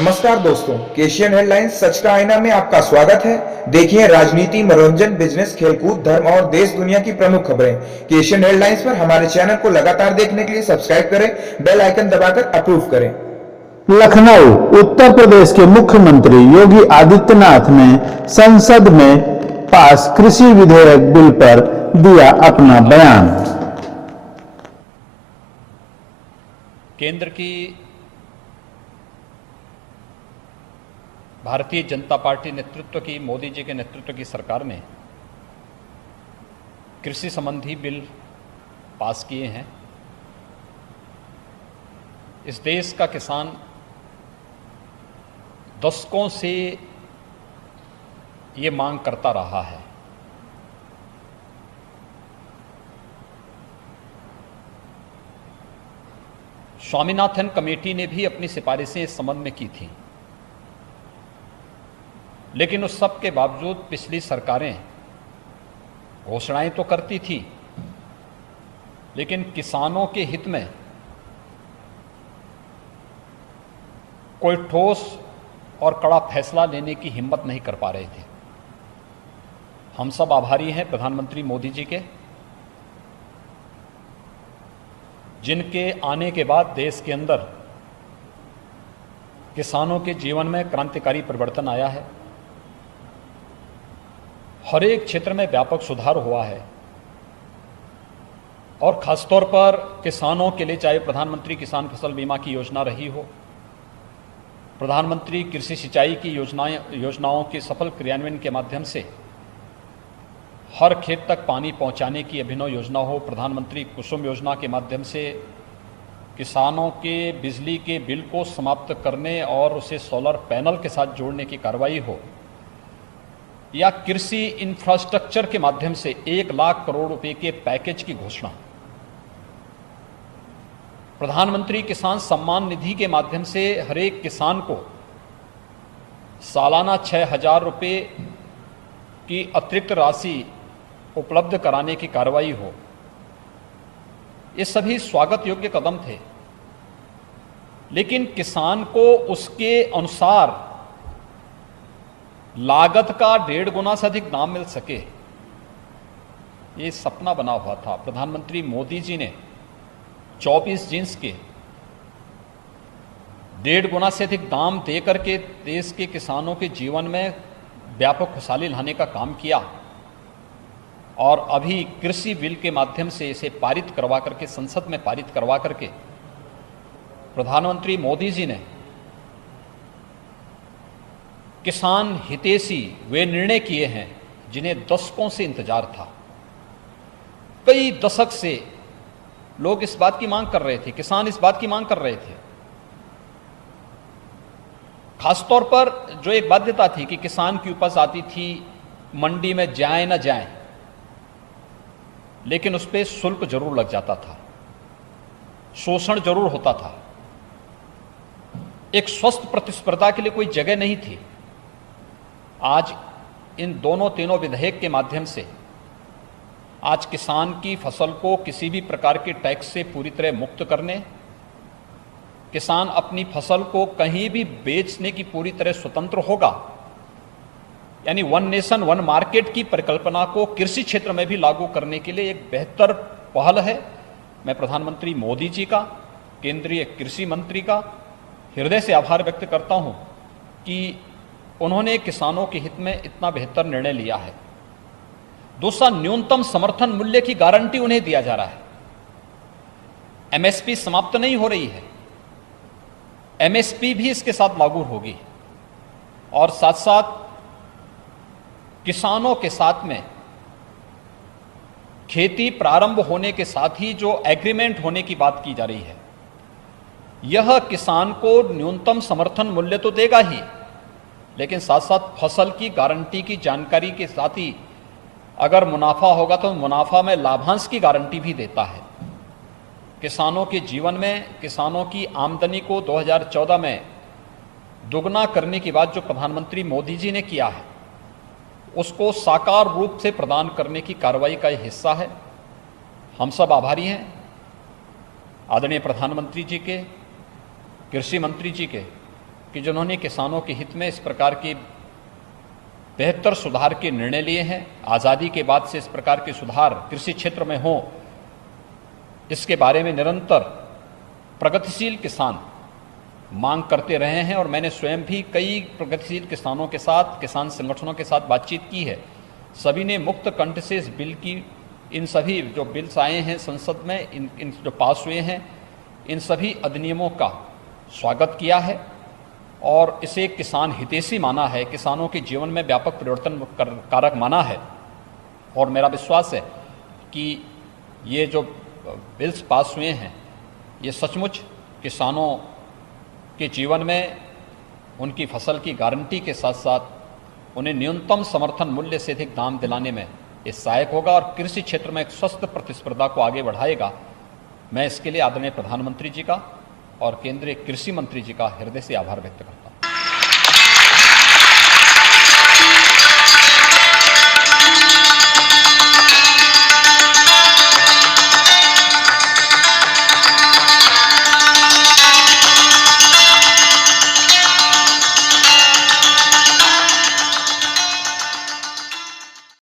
नमस्कार दोस्तों, केशियन हेडलाइंस सच का आईना में आपका स्वागत है। देखिए राजनीति, मनोरंजन, बिजनेस, खेलकूद, धर्म और देश दुनिया की प्रमुख खबरें केशियन हेडलाइंस पर। हमारे चैनल को लगातार देखने के लिए सब्सक्राइब करें, बेल आइकन दबाकर अप्रूव करें। लखनऊ, उत्तर प्रदेश के मुख्यमंत्री योगी आदित्यनाथ ने संसद में पास कृषि विधेयक बिल पर दिया अपना बयान। केंद्र की भारतीय जनता पार्टी नेतृत्व की, मोदी जी के नेतृत्व की सरकार ने कृषि संबंधी बिल पास किए हैं। इस देश का किसान दशकों से ये मांग करता रहा है। स्वामीनाथन कमेटी ने भी अपनी सिफारिशें इस संबंध में की थी, लेकिन उस सब के बावजूद पिछली सरकारें घोषणाएं तो करती थी, लेकिन किसानों के हित में कोई ठोस और कड़ा फैसला लेने की हिम्मत नहीं कर पा रहे थे। हम सब आभारी हैं प्रधानमंत्री मोदी जी के, जिनके आने के बाद देश के अंदर किसानों के जीवन में क्रांतिकारी परिवर्तन आया है। हर एक क्षेत्र में व्यापक सुधार हुआ है और खासतौर पर किसानों के लिए, चाहे प्रधानमंत्री किसान फसल बीमा की योजना रही हो, प्रधानमंत्री कृषि सिंचाई की योजनाओं के सफल क्रियान्वयन के माध्यम से हर खेत तक पानी पहुंचाने की अभिनव योजना हो, प्रधानमंत्री कुसुम योजना के माध्यम से किसानों के बिजली के बिल को समाप्त करने और उसे सोलर पैनल के साथ जोड़ने की कार्रवाई हो, या कृषि इंफ्रास्ट्रक्चर के माध्यम से 1 लाख करोड़ रुपए के पैकेज की घोषणा, प्रधानमंत्री किसान सम्मान निधि के माध्यम से हर एक किसान को सालाना 6,000 रुपए की अतिरिक्त राशि उपलब्ध कराने की कार्रवाई हो, ये सभी स्वागत योग्य कदम थे। लेकिन किसान को उसके अनुसार लागत का 1.5 गुना से अधिक दाम मिल सके, ये सपना बना हुआ था। प्रधानमंत्री मोदी जी ने 24 जिन्स के 1.5 गुना से अधिक दाम देकर के देश के किसानों के जीवन में व्यापक खुशहाली लाने का काम किया और अभी कृषि बिल के माध्यम से इसे पारित करवा करके, संसद में पारित करवा करके प्रधानमंत्री मोदी जी ने किसान हितैषी वे निर्णय किए हैं जिन्हें दशकों से इंतजार था। कई दशक से लोग इस बात की मांग कर रहे थे, किसान इस बात की मांग कर रहे थे। खासतौर पर जो एक बाध्यता थी कि किसान की उपज आती थी, मंडी में जाए न जाए, लेकिन उस पर शुल्क जरूर लग जाता था, शोषण जरूर होता था, एक स्वस्थ प्रतिस्पर्धा के लिए कोई जगह नहीं थी। आज इन तीनों विधेयक के माध्यम से आज किसान की फसल को किसी भी प्रकार के टैक्स से पूरी तरह मुक्त करने, किसान अपनी फसल को कहीं भी बेचने की पूरी तरह स्वतंत्र होगा, यानी 1 नेशन 1 मार्केट की परिकल्पना को कृषि क्षेत्र में भी लागू करने के लिए एक बेहतर पहल है। मैं प्रधानमंत्री मोदी जी का, केंद्रीय कृषि मंत्री का हृदय से आभार व्यक्त करता हूं कि उन्होंने किसानों के हित में इतना बेहतर निर्णय लिया है। दूसरा, न्यूनतम समर्थन मूल्य की गारंटी उन्हें दिया जा रहा है। एमएसपी समाप्त नहीं हो रही है, एमएसपी भी इसके साथ लागू होगी और साथ साथ किसानों के साथ में खेती प्रारंभ होने के साथ ही जो एग्रीमेंट होने की बात की जा रही है, यह किसान को न्यूनतम समर्थन मूल्य तो देगा ही, लेकिन साथ साथ फसल की गारंटी की जानकारी के साथ ही अगर मुनाफा होगा तो मुनाफा में लाभांश की गारंटी भी देता है। किसानों के जीवन में, किसानों की आमदनी को 2014 में दुगना करने की बात जो प्रधानमंत्री मोदी जी ने किया है, उसको साकार रूप से प्रदान करने की कार्रवाई का यह हिस्सा है। हम सब आभारी हैं आदरणीय प्रधानमंत्री जी के, कृषि मंत्री जी के, कि जिन्होंने किसानों के हित में इस प्रकार की बेहतर सुधार के निर्णय लिए हैं। आज़ादी के बाद से इस प्रकार के सुधार कृषि क्षेत्र में हो, इसके बारे में निरंतर प्रगतिशील किसान मांग करते रहे हैं और मैंने स्वयं भी कई प्रगतिशील किसानों के साथ, किसान संगठनों के साथ बातचीत की है। सभी ने मुक्त कंठ से इस बिल की, इन सभी जो बिल्स आए हैं संसद में, इन जो पास हुए हैं, इन सभी अधिनियमों का स्वागत किया है और इसे किसान हितैषी माना है, किसानों के जीवन में व्यापक परिवर्तन कारक माना है। और मेरा विश्वास है कि ये जो बिल्स पास हुए हैं ये सचमुच किसानों के जीवन में उनकी फसल की गारंटी के साथ साथ उन्हें न्यूनतम समर्थन मूल्य से अधिक दाम दिलाने में ये सहायक होगा और कृषि क्षेत्र में एक स्वस्थ प्रतिस्पर्धा को आगे बढ़ाएगा। मैं इसके लिए आदरणीय प्रधानमंत्री जी का और केंद्रीय कृषि मंत्री जी का हृदय से आभार व्यक्त करता हूँ।